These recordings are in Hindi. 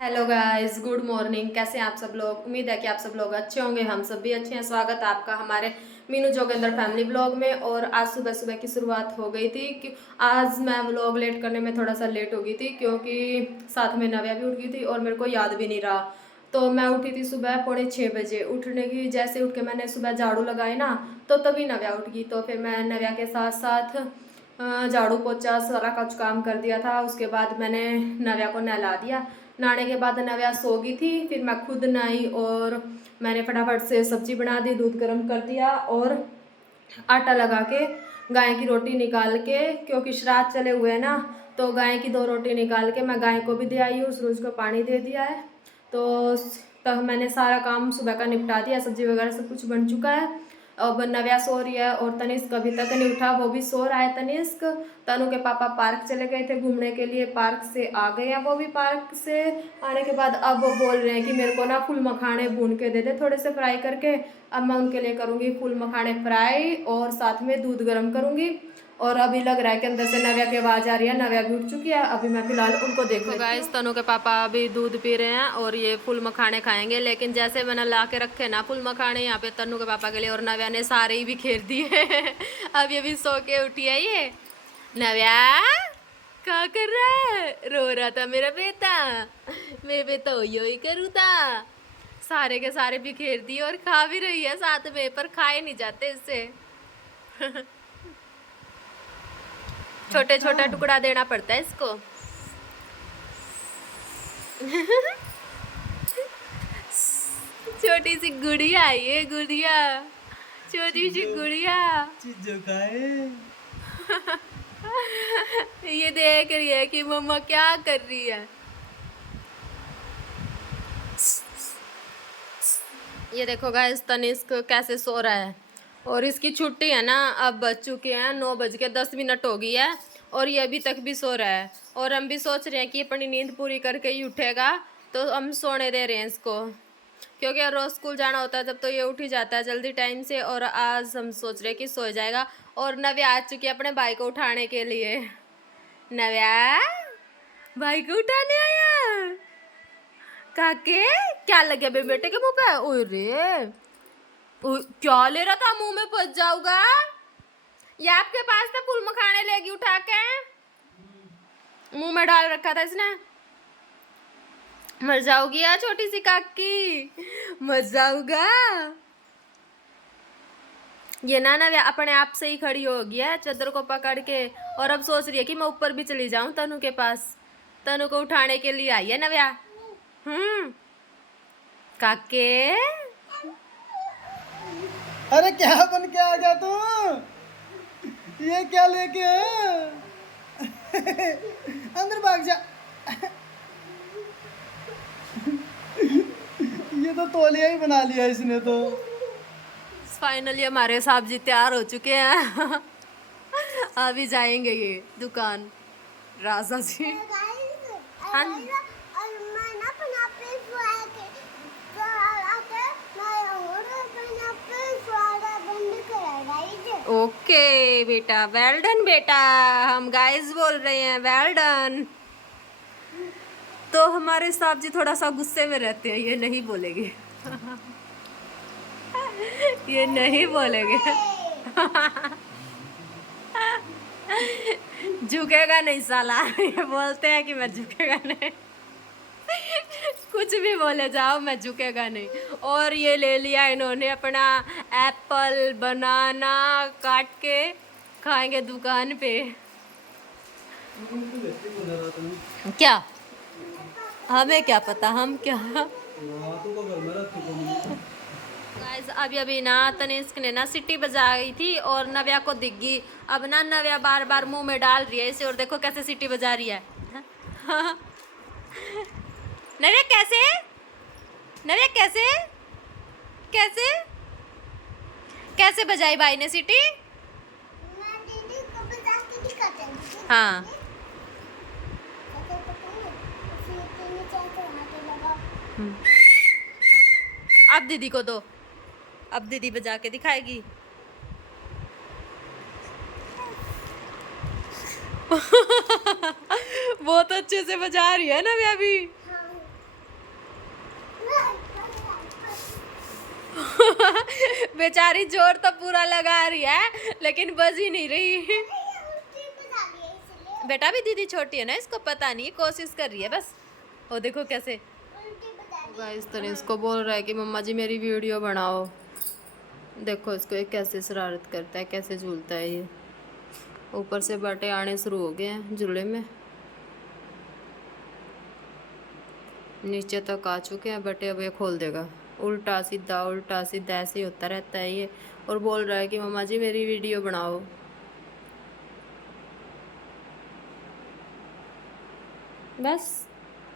Hello guys, good morning. कैसे हैं आप सब लोग? उम्मीद है कि आप सब लोग अच्छे होंगे। हम सब भी अच्छे हैं। स्वागत है आपका हमारे मीनू जोगिंदर फैमिली ब्लॉग में। और आज सुबह सुबह की शुरुआत हो गई थी कि आज मैं व्लॉग लेट करने में थोड़ा सा लेट हो गई थी, क्योंकि साथ में नव्या भी उठ गई थी और मेरे को याद भी नहीं रहा। तो मैं उठी थी सुबह 6:45 बजे। उठने की जैसे उठ के मैंने सुबह झाड़ू लगाई ना, तो तभी नव्या उठ गई। तो फिर मैं नव्या के साथ साथ झाड़ू पोछा सारा कुछ काम कर दिया था। उसके बाद मैंने नव्या को नहला दिया। नहाने के बाद नव्या सो गई थी। फिर मैं खुद नहाई और मैंने फटाफट से सब्जी बना दी, दूध गर्म कर दिया और आटा लगा के गाय की रोटी निकाल के, क्योंकि श्राद्ध चले हुए हैं ना, तो गाय की 2 रोटी निकाल के मैं गाय को भी दे आई हूँ। सूरज को पानी दे दिया है। तो तब मैंने सारा काम सुबह का निपटा दिया। सब्जी वगैरह सब कुछ बन चुका है। अब नव्या सो रही है और तनिष्क अभी तक नहीं उठा, वो भी सो रहा है। तनिष्क, तनु के पापा पार्क चले गए थे घूमने के लिए, पार्क से आ गए हैं। वो भी पार्क से आने के बाद अब वो बोल रहे हैं कि मेरे को ना फूल मखाने भून के दे दे थोड़े से फ्राई करके। अब मैं उनके लिए करूँगी फूल मखाने फ्राई और साथ में दूध गर्म करूँगी। और अभी लग रहा है कि अंदर से नव्या की आवाज़ आ रही है। नव्या भी उठ चुकी है। अभी मैं फिलहाल उनको देखो गाइस, तनु के पापा अभी दूध पी रहे हैं और ये फूल मखाने खाएंगे। लेकिन जैसे मैंने ला के रखे ना फूल मखाने यहाँ पे तनु के पापा के लिए, और नव्या ने सारे ही बिखेर दिए। अब ये भी सो के उठी है। ये नव्या क्या कर रहा है? रो रहा था मेरा बेटा। मेरे बेटा यो ही करूँ था। सारे के सारे बिखेर दिए और खा भी रही है साथ में, पर खाए नहीं जाते इससे। छोटे छोटा टुकड़ा देना पड़ता है इसको। छोटी सी गुड़िया है ये, गुड़िया, छोटी सी गुड़िया चीज़ों का है। ये देख रही है कि मम्मा क्या कर रही है। ये देखो गाइस, तनिष्क कैसे सो रहा है। और इसकी छुट्टी है ना, अब बज चुके हैं 9:10 हो गई है और ये अभी तक भी सो रहा है। और हम भी सोच रहे हैं कि अपनी नींद पूरी करके ही उठेगा, तो हम सोने दे रहे हैं इसको, क्योंकि रोज़ स्कूल जाना होता है तब तो ये उठ ही जाता है जल्दी टाइम से। और आज हम सोच रहे हैं कि सो जाएगा। और नव्या आ चुकी है अपने भाई को उठाने के लिए। नव्या भाई को उठाने आया। काके क्या लगे बे बेटे के मुंह पे? ओए रे, क्या ले रहा था? मुंह में फंस जाऊंगा। ये आपके पास था फूल मखाने लेगी उठा के, मुंह में डाल रखा था इसने। मर जाओगी यार छोटी सी काकी, मर जाऊंगा। ये ना अपने आप से ही खड़ी हो गई है चादर को पकड़ के, और अब सोच रही है कि मैं ऊपर भी चली जाऊं तनु के पास। तनु को उठाने के लिए आई है नव्या। काके अरे क्या बन के आ गया तू? ये क्या लेके है? अंदर भाग जा। ये तो तौलिया ही बना लिया इसने तो। फाइनली हमारे साहब जी तैयार हो चुके हैं। अभी जाएंगे ये दुकान राजा जी। हाँ ओके बेटा, वेल डन बेटा। हम गाइस बोल रहे हैं वेल डन। तो हमारे साहब जी थोड़ा सा गुस्से में रहते हैं, ये नहीं बोलेंगे। ये नहीं बोलेंगे। झुकेगा नहीं साला। ये बोलते हैं कि मैं झुकेगा नहीं। कुछ भी बोले जाओ, मैं झुकेगा नहीं। और ये ले लिया इन्होंने अपना एप्पल बनाना, काट के खाएंगे दुकान पे। क्या हमें क्या पता, हम क्या। गाइस अभी अभी ना तनिष्क ने ना सिटी बजाई थी और नव्या को दिख गई। अब ना नव्या बार बार मुंह में डाल रही है इसे, और देखो कैसे सिटी बजा रही है। नव्या कैसे, नव्या कैसे कैसे कैसे बजाई भाई ने सिटी? हाँ अब दीदी को दो, अब दीदी बजा के दिखाएगी। बहुत अच्छे से बजा रही है ना अभी। बेचारी जोर तो पूरा लगा रही है लेकिन बज ही नहीं रही। बेटा भी दीदी छोटी है ना, इसको पता नहीं, कोशिश कर रही है बस। वो देखो कैसे गाइस तनिष्क को बोल रहा है कि मम्मा जी मेरी वीडियो बनाओ। देखो इसको ये कैसे शरारत करता है, कैसे झूलता है ये। ऊपर से बाटे आने शुरू हो गए हैं झूले में, नीचे तक आ चुके हैं बटे। अब ये खोल देगा, उल्टा सीधा ऐसे ही होता रहता है ये। और बोल रहा है कि मम्मा जी मेरी वीडियो बनाओ। बस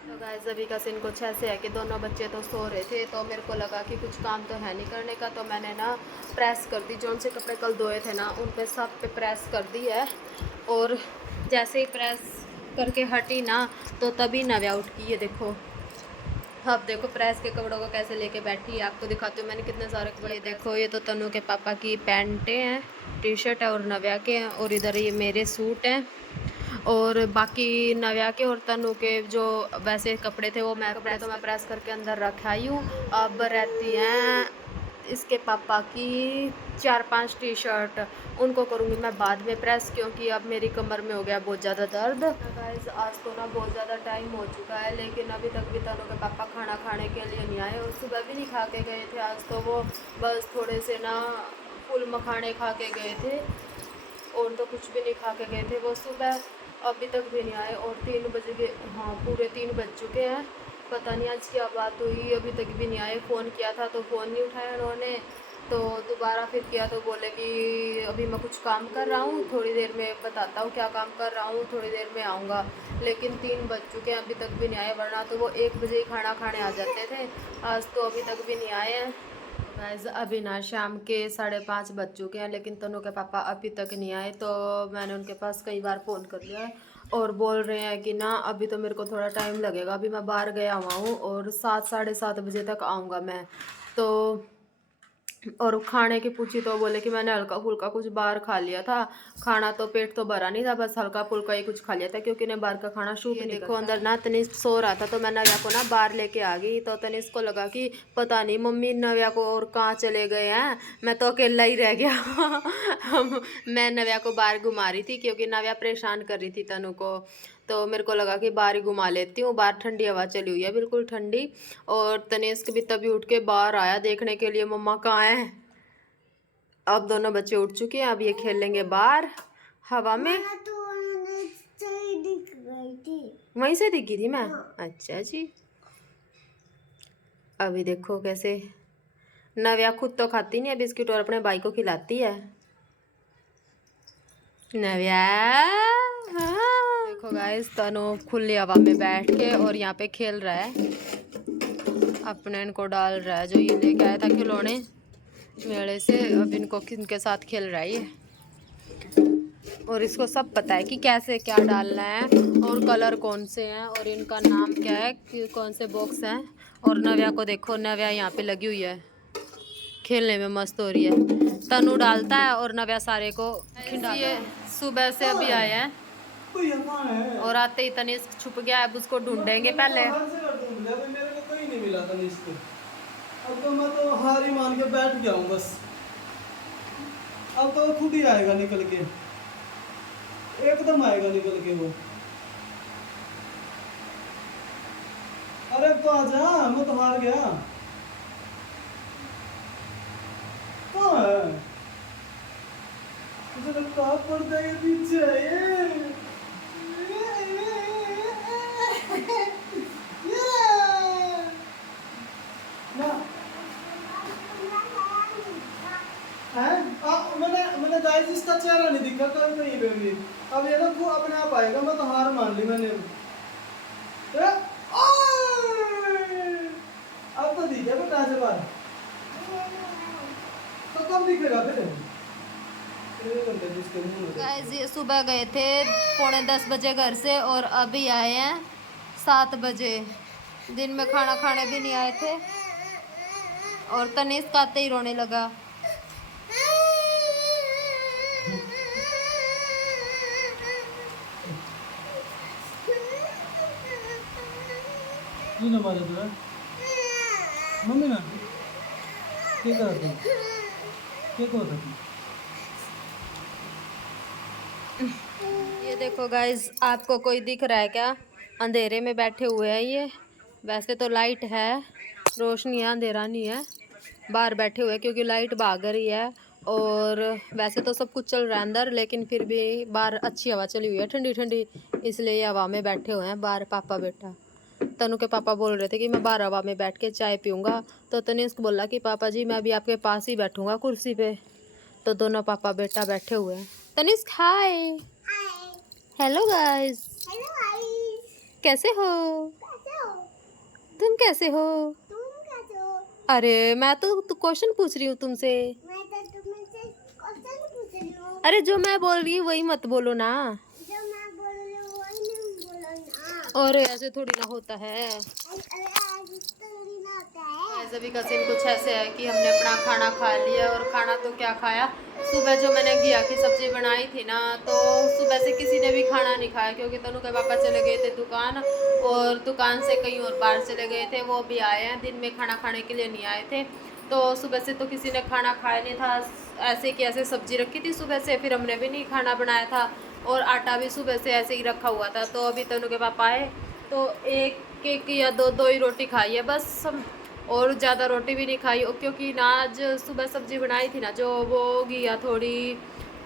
तो गाइस अभी का सीन कुछ ऐसे है कि दोनों बच्चे तो सो रहे थे, तो मेरे को लगा कि कुछ काम तो है नहीं करने का, तो मैंने ना प्रेस कर दी। जो उनसे कपड़े कल धोए थे ना उन पे सब पे प्रेस कर दी है। और जैसे ही प्रेस करके हटी ना तो तभी नव्या उठ की। ये देखो, अब देखो प्रेस के कपड़ों को कैसे लेके बैठी है। आपको दिखाती हूँ मैंने कितने सारे कपड़े। ये देखो, ये तो तनु के पापा की पैंटें हैं, टी शर्ट है और नव्या के हैं। और इधर ये मेरे सूट हैं। और बाकी नव्या के और तनु के जो वैसे कपड़े थे वो मैं प्रेस करके अंदर रखाई हूँ। अब रहती हैं इसके पापा की 4-5 टी शर्ट, उनको करूँगी मैं बाद में प्रेस, क्योंकि अब मेरी कमर में हो गया बहुत ज़्यादा दर्द। गाइस आज तो ना बहुत ज़्यादा टाइम हो चुका है, लेकिन अभी तक भी तनु के पापा खाना खाने के लिए नहीं आए। और सुबह भी नहीं खा के गए थे, आज तो वो बस थोड़े से ना फूल मखाने खा के गए थे और तो कुछ भी नहीं खा के गए थे वो सुबह। अभी तक भी नहीं आए और 3 बज गए, हाँ पूरे 3 बज चुके हैं। पता नहीं आज क्या बात हुई, अभी तक भी नहीं आए। फ़ोन किया था तो फ़ोन नहीं उठाया उन्होंने, तो दोबारा फिर किया तो बोले कि अभी मैं कुछ काम कर रहा हूँ, थोड़ी देर में बताता हूँ क्या काम कर रहा हूँ, थोड़ी देर में आऊँगा। लेकिन 3 बज चुके हैं, अभी तक भी नहीं आए, वरना तो वो 1 बजे ही खाना खाने आ जाते थे। आज तो अभी तक भी नहीं आए हैं। गाइस अभी ना शाम के 5:30 बज चुके हैं, लेकिन तनु के पापा अभी तक नहीं आए। तो मैंने उनके पास कई बार फ़ोन कर लिया है और बोल रहे हैं कि ना अभी तो मेरे को थोड़ा टाइम लगेगा, अभी मैं बाहर गया हुआ हूँ और 7-7:30 बजे तक आऊँगा मैं। तो और खाने की पूछी तो बोले कि मैंने हल्का फुल्का कुछ बाहर खा लिया था, खाना तो पेट तो भरा नहीं था, बस हल्का फुल्का ही कुछ खा लिया था, क्योंकि इन्हें बाहर का खाना शूट नहीं करता। देखो अंदर ना तनिष्क सो रहा था, तो मैं नव्या को ना बाहर लेके आ गई। तो तनिष्क को लगा कि पता नहीं मम्मी नव्या को और कहाँ चले गए हैं, मैं तो अकेला ही रह गया। मैं नव्या को बाहर घुमा रही थी, क्योंकि नव्या परेशान कर रही थी तनु को। तो मेरे को लगा कि बाहर ही घुमा लेती हूँ, बाहर ठंडी हवा चली हुई है बिल्कुल ठंडी। और तनिष्क भी तभी उठ के बाहर आया देखने के लिए मम्मा कहाँ है। अब दोनों बच्चे उठ चुके हैं, अब ये खेल लेंगे बाहर हवा में। वहीं से दिखी थी मैं, अच्छा जी। अभी देखो कैसे नव्या खुद तो खाती नहीं है बिस्किट और अपने भाई को खिलाती है। नव्या हाँ। देखो गाइस तनु खुली हवा में बैठ के और यहाँ पे खेल रहा है, अपने इनको डाल रहा है जो ये लेके आया था खिलौने मेले से। अब इनको इनके साथ खेल रहा है ये, और इसको सब पता है कि कैसे क्या डालना है और कलर कौन से हैं और इनका नाम क्या है, कि कौन से बॉक्स हैं। और नव्या को देखो, नव्या यहाँ पे लगी हुई है, खेलने में मस्त हो रही है। तनु डालता है और नव्या सारे को खिंडाता है। सुबह से अभी आए हैं और आते ही तनिष्क छुप गया, अब उसको ढूंढेंगे पहले। मेरे को कोई नहीं मिला तनिष्क। अब तो मैं तो हार ही मान के बैठ गया हूँ बस। अब तो खुद ही आएगा निकल के, एकदम आएगा निकल के वो। अरे तो आजा, मैं तो हार गया। कहाँ है? मुझे लगता है पर्दे के पीछे है ये। मैंने गाइस इसका चेहरा नहीं दिखा कहीं पे भी। अब ये ना वो अपने आप आएगा, मैं तो हार मान ली मैंने। अब तो दिखेगा बेटा से बार, तो कब दिखेगा फिर? गाइस ये सुबह गए थे 9:45 बजे घर से और अभी आए हैं 7 बजे। दिन में खाना खाने भी नहीं आए थे और तनिष्क आते ही रोने लगा। मम्मी ना क्या करते क्या कहो तुम? ये देखो गाइज, आपको कोई दिख रहा है क्या? अंधेरे में बैठे हुए हैं ये। वैसे तो लाइट है, रोशनी है, अंधेरा नहीं है। बाहर बैठे हुए हैं क्योंकि लाइट भाग रही है। और वैसे तो सब कुछ चल रहा है अंदर, लेकिन फिर भी बाहर अच्छी हवा चली हुई है, ठंडी ठंडी, इसलिए ये हवा में बैठे हुए हैं बाहर। पापा बेटा, तनु के पापा बोल रहे थे कि मैं बाहर हवा में बैठ के चाय पीऊँगा, तो तनिष्क बोला कि पापा जी मैं भी आपके पास ही बैठूँगा कुर्सी पे। तो दोनों पापा बेटा बैठे हुए हैं। Tanishq hi. Hello guys. Hello guys, कैसे हो? कैसे हो? तुम कैसे हो? तुम कैसे हो? अरे मैं तो क्वेश्चन पूछ रही हूँ तुमसे। मैं तो तुमसे क्वेश्चन पूछ रही हूँ। अरे जो मैं बोल रही हूँ वही मत बोलो ना। जो मैं बोल रही हूँ वही नहीं बोलो ना। और ऐसे थोड़ी ना होता है। अरे आज थोड़ी ना होता है। ऐसे भी का सीन कुछ ऐसे है कि हमने अपना खाना खा लिया। और खाना तो क्या खाया, सुबह जो मैंने घिया की सब्जी बनाई थी ना, तो सुबह से किसी ने भी खाना नहीं खाया क्योंकि तनु के पापा चले गए थे दुकान, और दुकान से कहीं और बाहर चले गए थे। वो भी आए हैं, दिन में खाना खाने के लिए नहीं आए थे। तो सुबह से तो किसी ने खाना खाया नहीं था। ऐसे की ऐसे सब्जी रखी थी सुबह से, फिर हमने भी नहीं खाना बनाया था। और आटा भी सुबह से ऐसे ही रखा हुआ था। तो अभी तनु के पापा आए तो एक एक या दो ही रोटी खाई है बस। और ज़्यादा रोटी भी नहीं खाई क्योंकि ना आज सुबह सब्जी बनाई थी ना, जो वो घिया थोड़ी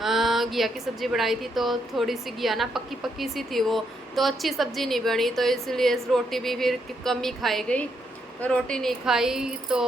घिया की सब्जी बनाई थी, तो थोड़ी सी घिया ना पक्की पक्की सी थी वो, तो अच्छी सब्जी नहीं बनी। तो इसलिए रोटी भी फिर कम ही खाई गई, रोटी नहीं खाई। तो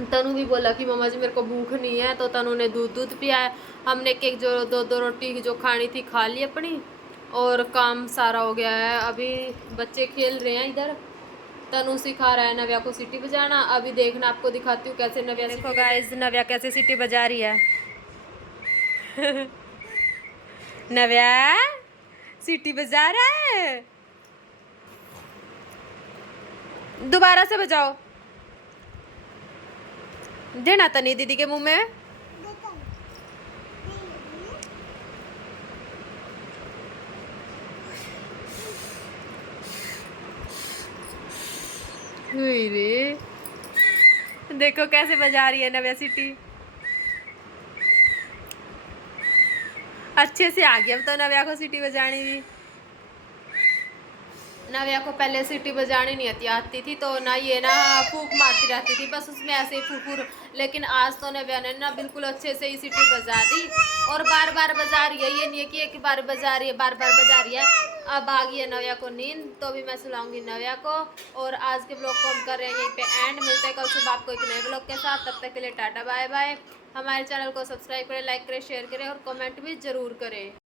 तनु भी बोला कि मम्मा जी मेरे को भूख नहीं है, तो तनु ने दूध पिया है। हमने केक जो दो रोटी जो खानी थी खा ली अपनी, और काम सारा हो गया है। अभी बच्चे खेल रहे हैं इधर। तनु सिखा रहा है नव्या को सीटी बजाना। अभी देखना, आपको दिखाती हूँ कैसे नव्या। देखो गाइस, नव्या कैसे सीटी बजा रही है। नव्या सीटी बजा रहा है, दोबारा से बजाओ। देना तनी दीदी के मुंह में। देखो, हुई रे, देखो कैसे बजा रही है नव्या सीटी। अच्छे से आ गया अब तो नव्या को सीटी बजानी भी। नव्या को पहले सीटी बजानी नहीं आती थी, तो ना ये ना फूक मारती रहती थी बस उसमें ऐसे ही फूफूर। लेकिन आज तो नव्या ने ना बिल्कुल अच्छे से ही सीटी बजा दी, और बार बार बजा रही है। ये नहीं है कि एक बार बजा रही है, बार बार बजा रही है। अब आ गई है नव्या को नींद, तो भी मैं सुलाऊंगी नव्या को। और आज के ब्लॉग को हम कर रहे हैं यहीं पे एंड। मिलते हैं कल सुबह आपको एक नए ब्लॉग के साथ, तब तक के लिए टाटा बाय बाय। हमारे चैनल को सब्सक्राइब करें, लाइक करें, शेयर करें और कमेंट भी ज़रूर करें।